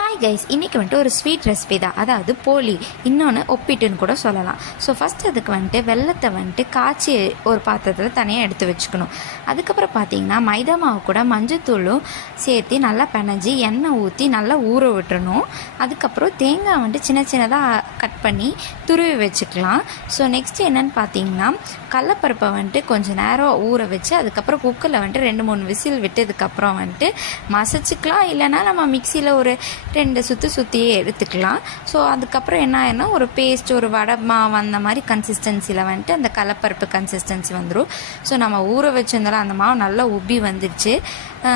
Hi guys, இன்றைக்கி வந்துட்டு ஒரு ஸ்வீட் ரெசிபி தான். அதாவது போலி, இன்னொன்று ஒப்பிட்டுன்னு கூட சொல்லலாம். ஸோ ஃபஸ்ட் அதுக்கு வந்துட்டு வெல்லத்தை வந்துட்டு காய்ச்சி ஒரு பாத்திரத்தில் தனியாக எடுத்து வச்சுக்கணும். அதுக்கப்புறம் பார்த்திங்கன்னா மைதா மாவு கூட மஞ்சத்தூளும் சேர்த்து நல்லா பிணைஞ்சி எண்ணெய் ஊற்றி நல்லா ஊற விட்டுறணும். அதுக்கப்புறம் தேங்காய் வந்துட்டு சின்ன சின்னதாக கட் பண்ணி துருவி வச்சுக்கலாம். ஸோ நெக்ஸ்ட்டு என்னென்னு பார்த்தீங்கன்னா கடலப்பருப்பை வந்துட்டு கொஞ்சம் நேரம் ஊற வச்சு அதுக்கப்புறம் குக்கரில் வந்துட்டு 2-3 விசில் விட்டதுக்கப்புறம் வந்துட்டு மசிச்சுக்கலாம். இல்லைனா நம்ம மிக்சியில் ஒரு 2 சுற்றியே எடுத்துக்கலாம். ஸோ அதுக்கப்புறம் என்ன ஆயிடும்னா ஒரு பேஸ்ட், ஒரு வடை மாவு அந்த மாதிரி கன்சிஸ்டன்சியில் வந்துட்டு அந்த கடலப்பருப்பு கன்சிஸ்டன்சி வந்துடும். ஸோ நம்ம ஊற வச்சிருந்தாலும் அந்த மாவு நல்லா உப்பி வந்துடுச்சு.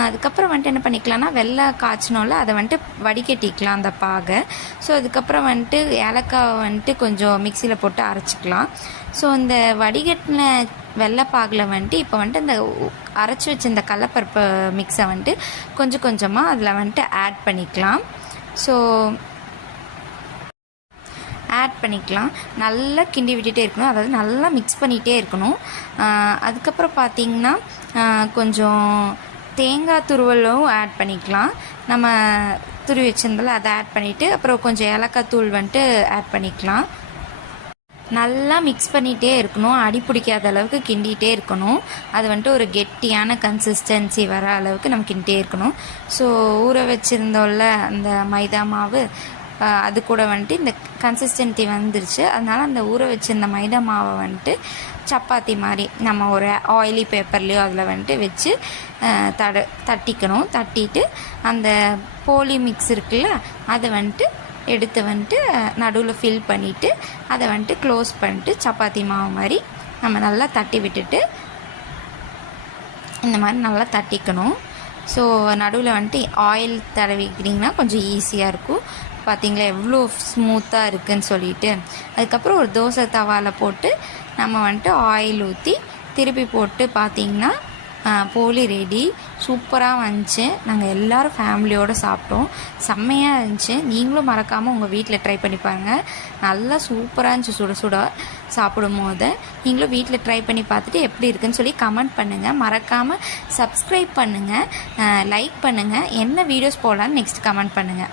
அதுக்கப்புறம் வந்துட்டு என்ன பண்ணிக்கலாம்னா வெள்ளை காய்ச்சினோல அதை வந்துட்டு வடிகட்டிக்கலாம் அந்த பாகை. ஸோ அதுக்கப்புறம் வந்துட்டு ஏலக்காவை வந்துட்டு கொஞ்சம் மிக்சியில் போட்டு அரைச்சிக்கலாம். ஸோ இந்த வடிகட்டின வெள்ளைப்பாகில் வந்துட்டு இப்போ வந்துட்டு இந்த அரைச்சி வச்ச இந்த கடலப்பருப்பு மிக்ஸை வந்துட்டு கொஞ்சம் கொஞ்சமாக அதில் வந்துட்டு ஆட் பண்ணிக்கலாம். ஸோ ஆட் பண்ணிக்கலாம். நல்லா கிண்டி விட்டுகிட்டே இருக்கணும், அதாவது நல்லா மிக்ஸ் பண்ணிகிட்டே இருக்கணும். அதுக்கப்புறம் பார்த்திங்கன்னா கொஞ்சம் தேங்காய் துருவலும் ஆட் பண்ணிக்கலாம். நம்ம துருவி வச்சிருந்தாலும் அதை ஆட் பண்ணிவிட்டு அப்புறம் கொஞ்சம் ஏலக்காய் தூள் வந்துட்டு ஆட் பண்ணிக்கலாம். நல்லா மிக்ஸ் பண்ணிகிட்டே இருக்கணும், அடி பிடிக்காத அளவுக்கு கிண்டிகிட்டே இருக்கணும். அது வந்துட்டு ஒரு கெட்டியான கன்சிஸ்டன்சி வர அளவுக்கு நம்ம கிண்டிகிட்டே இருக்கணும். ஸோ ஊற வச்சுருந்தோம்ல அந்த மைதா மாவு, அது கூட வந்துட்டு இந்த கன்சிஸ்டன்சி வந்துருச்சு. அதனால் அந்த ஊற வச்சுருந்த மைதா மாவை வந்துட்டு சப்பாத்தி மாதிரி நம்ம ஒரு ஆயிலி பேப்பர்லேயோ அதில் வந்துட்டு வச்சு தட்டிக்கணும். தட்டிட்டு அந்த போலி மிக்ஸ் இருக்குல்ல அதை வந்துட்டு எடுத்து வந்துட்டு நடுவில் ஃபில் பண்ணிவிட்டு அதை வந்துட்டு க்ளோஸ் பண்ணிட்டு சப்பாத்தி மாவு மாதிரி நம்ம நல்லா தட்டி விட்டுட்டு இந்த மாதிரி நல்லா தட்டிக்கணும். ஸோ நடுவில் வந்துட்டு ஆயில் தடவிக்கிட்டிங்கன்னா கொஞ்சம் ஈஸியாக இருக்கும். பார்த்திங்களா எவ்வளோ ஸ்மூத்தாக இருக்குதுன்னு சொல்லிட்டு. அதுக்கப்புறம் ஒரு தோசை தவாவில் போட்டு நம்ம வந்துட்டு ஆயில் ஊற்றி திருப்பி போட்டு பார்த்திங்கன்னா போலி ரெடி. சூப்பராக வந்துச்சு. நாங்கள் எல்லோரும் ஃபேமிலியோடு சாப்பிட்டோம். செம்மையாக இருந்துச்சு. நீங்களும் மறக்காமல் உங்கள் வீட்டில் ட்ரை பண்ணி பாருங்கள். நல்லா சூப்பராக இருந்துச்சு. சுட சுட சாப்பிடும் போது நீங்களும் வீட்டில் ட்ரை பண்ணி பார்த்துட்டு எப்படி இருக்குன்னு சொல்லி கமெண்ட் பண்ணுங்கள். மறக்காமல் சப்ஸ்கிரைப் பண்ணுங்கள், லைக் பண்ணுங்கள். என்ன வீடியோஸ் போடலான்னு நெக்ஸ்ட் கமெண்ட் பண்ணுங்கள்.